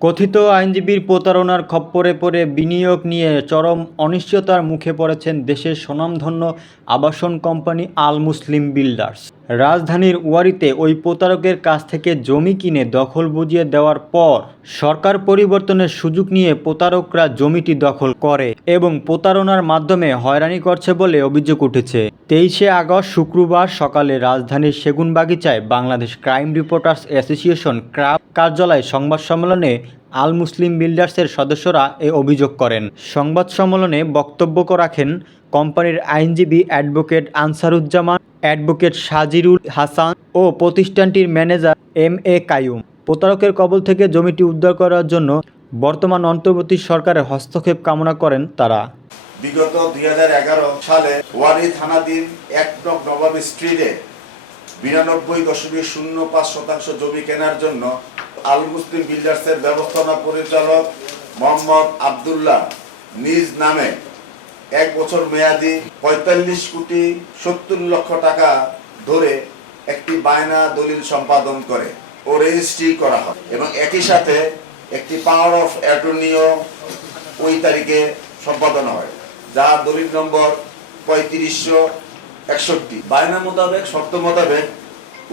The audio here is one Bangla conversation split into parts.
কথিত আইনজীবীর প্রতারণার খপ্পরে পড়ে বিনিয়োগ নিয়ে চরম অনিশ্চয়তার মুখে পড়েছেন দেশের স্বনামধন্য আবাসন কোম্পানি আল মুসলিম বিল্ডার্স। রাজধানীর ওয়ারিতে ওই প্রতারকের কাছ থেকে জমি কিনে দখল বুঝিয়ে দেওয়ার পর সরকার পরিবর্তনের সুযোগ নিয়ে প্রতারকরা জমিটি দখল করে এবং প্রতারণার মাধ্যমে হয়রানি করছে বলে অভিযোগ উঠেছে। তেইশে আগস্ট শুক্রবার সকালে রাজধানীর সেগুনবাগিচায় Bangladesh crime reporters association club কার্যালয় সংবাদ সম্মেলনে আল মুসলিম বিল্ডার্সের সদস্যরা এ অভিযোগ করেন। সংবাদ সম্মেলনে বক্তব্য রাখেন কোম্পানির আইনজীবী অ্যাডভোকেট আনসারুজ্জামান অ্যাডভোকেট সাজিরুল হাসান ও প্রতিষ্ঠানটির ম্যানেজার এম এ কায়ুম। প্রতারকের কবল থেকে জমিটি উদ্ধার করার জন্য বর্তমান অন্তর্বর্তী সরকারের হস্তক্ষেপ কামনা করেন তারা। বিগত দুই সালে ওয়ারি থানাধীন এক নং নবাব স্ট্রিটে বিরানব্বই দশমিক শূন্য পাঁচ শতাংশ জমি কেনার জন্য আল মুসলিম বিল্ডার্সের ব্যবস্থাপনা পরিচালক মোহাম্মদ আবদুল্লাহ নিজ নামে এক বছর মেয়াদি পঁয়তাল্লিশ কোটি সত্তর লক্ষ টাকা ধরে একটি বায়না দলিল সম্পাদন করে ও রেজিস্ট্রি করা হয় এবং একই সাথে একটি পাওয়ার অফ অ্যাটর্নিও ওই তারিখে সম্পাদন হয়, যা দলিল নম্বর পঁয়ত্রিশশো একষট্টি। বায়না মোতাবেক, শর্ত মোতাবেক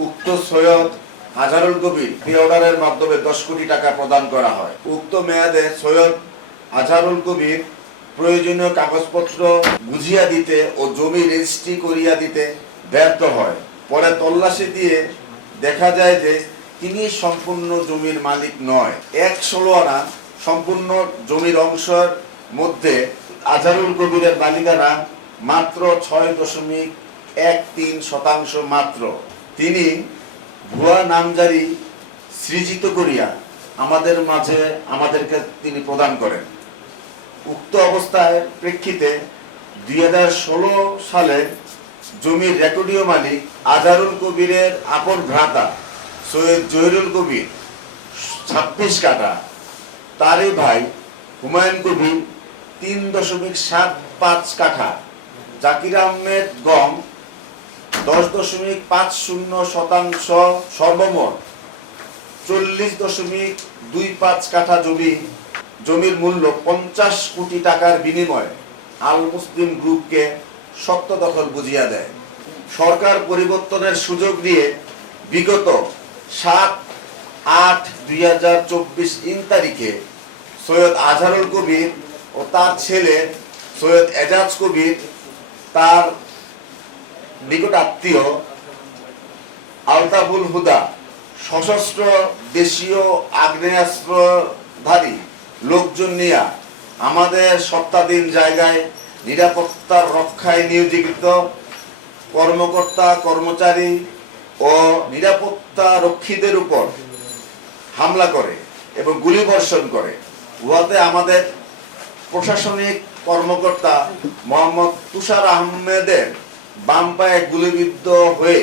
উক্ত সৈয়দ হাজারুল কবির পে অর্ডারের মাধ্যমে দশ কোটি টাকা প্রদান করা হয়। উক্ত মেয়াদে সৈয়দ আজহারুল কবির প্রয়োজনীয় কাগজপত্র বুঝিয়া দিতে ও জমি রেজিস্ট্রি করিয়া দিতে ব্যর্থ হয়। পরে তল্লাশি দিয়ে দেখা যায় যে তিনি সম্পূর্ণ জমির মালিক নয়। এক ষোলো আনা সম্পূর্ণ জমির অংশের মধ্যে আজারুল কবিরের মালিকানা মাত্র ছয় দশমিক এক তিন শতাংশ মাত্র। তিনি ভুয়া নামজারি সৃজিত করিয়া আমাদের মাঝে আমাদেরকে তিনি প্রদান করেন। উক্ত অবস্থায় প্রেক্ষিতে দুই সালে জমির রেকর্ডীয় মালিক আজারুল কবিরের আপন ভ্রাতা সৈয়দ জহিরুল কবির, ছাব্বিশ কাটা তারই ভাই হুমায়ুন কবির তিন দশমিক সাত পাঁচ কাঠা। জাকির আহমেদ গম দশ দশমিক পাঁচ শূন্য শতাংশ সর্বমোট চল্লিশ দশমিক দুই পাঁচ কাঠা জমি জমির মূল্য পঞ্চাশ কোটি টাকার বিনিময়ে আল মুসলিম গ্রুপকে সত্য দখল বুঝিয়া দেয়। সরকার পরিবর্তনের সুযোগ দিয়ে বিগত সাত আট দুই হাজার চব্বিশ ইন তারিখে সৈয়দ আজহারুল কবির ও তার ছেলে সৈয়দ এজাজ কবির, তার নিকট আত্মীয় আলতাফুল হুদা, সশস্ত্র দেশীয় আগ্নেয়াস্ত্রধারী লোকজন নিয়ে আমাদের সত্তাধীন জায়গায় নিরাপত্তার রক্ষায় নিয়োজিত কর্মকর্তা, কর্মচারী ও নিরাপত্তা রক্ষীদের উপর হামলা করে এবং গুলিবর্ষণ করে। উহাতে আমাদের প্রশাসনিক কর্মকর্তা মোহাম্মদ তুষার আহমেদের বাম পায়ে গুলিবিদ্ধ হয়ে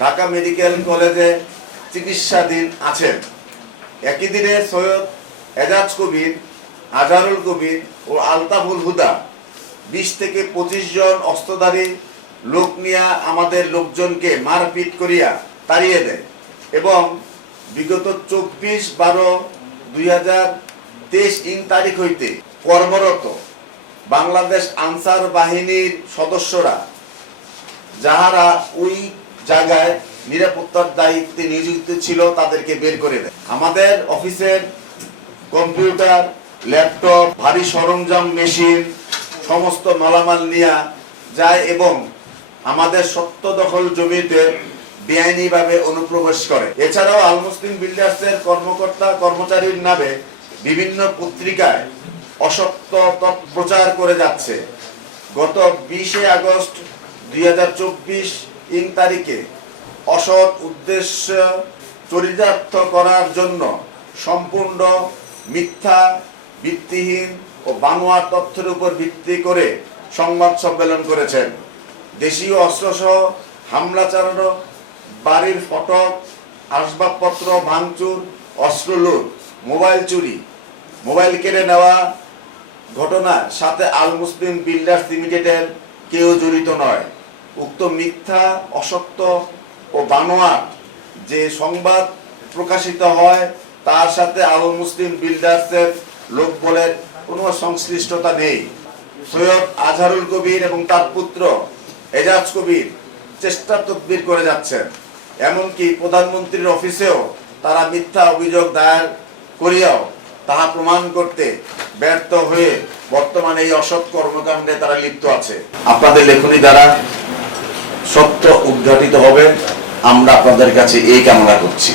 ঢাকা মেডিকেল কলেজে চিকিৎসাধীন আছেন। একই দিনে সৈয়দ এজাজ কবির, আজহারুল কবির ও আলতাফুল হুদা। বিশ থেকে পঁচিশ জন অস্ত্রধারী লোক নিয়ে আমাদের লোকজনকে মারপিট করিয়া তাড়িয়ে দেয় এবং বিগত চব্বিশ বারো দুই হাজার তেইশ ইং তারিখ হইতে কর্মরত বাংলাদেশ আনসার বাহিনীর সদস্যরা, যাহারা ওই জায়গায় নিরাপত্তার দায়িত্বে নিযুক্ত ছিল, তাদেরকে বের করে দেয়। আমাদের অফিসের কম্পিউটার, ল্যাপটপ, ভারী সরঞ্জাম, মেশিন, সমস্ত মালামাল নিয়ে যায় এবং আমাদের সত্য দখল জমিতে বেআইনিভাবে অনুপ্রবেশ করে। এছাড়াও আল মুসলিম বিল্ডার্সের কর্মকর্তা, কর্মচারীর নামে বিভিন্ন পত্রিকায় অসত্য প্রচার করে যাচ্ছে। গত বিশে আগস্ট দুই হাজার চব্বিশ ইং তারিখে অসৎ উদ্দেশ্য চরিতার্থ করার জন্য সম্পূর্ণ মিথ্যা, ভিত্তিহীন ও বানোয়া তথ্যের উপর ভিত্তি করে সংবাদ সম্মেলন করেছেন। দেশীয় অস্ত্রসহ হামলা চালানো, বাড়ির ফটক, আসবাবপত্র ভাঙচুর, অস্ত্র লুট, মোবাইল চুরি, মোবাইল কেড়ে নেওয়া ঘটনার সাথে আল মুসলিম বিল্ডার্স লিমিটেডের কেউ জড়িত নয়। উক্ত মিথ্যা, অসত্য ও বানোয়াট যে সংবাদ প্রকাশিত হয় তার সাথে আল মুসলিম বিল্ডার্সের লোক বলে কোনো সংশ্লিষ্টতা নেই। সৈয়দ আজহারুল কবির এবং তার পুত্র এজাজ কবির চেষ্টা তদবির করে যাচ্ছেন। এমনকি প্রধানমন্ত্রীর অফিসেও তারা মিথ্যা অভিযোগ দায়ের করিয়াও তাহা প্রমাণ করতে ব্যর্থ হয়ে বর্তমানে এই অসৎ কর্মকাণ্ডে তারা লিপ্ত আছে। আপনাদের লেখনী দ্বারা সত্য উদ্ঘাটিত হবে। আমরা আপনাদের কাছে এই কামনা করছি।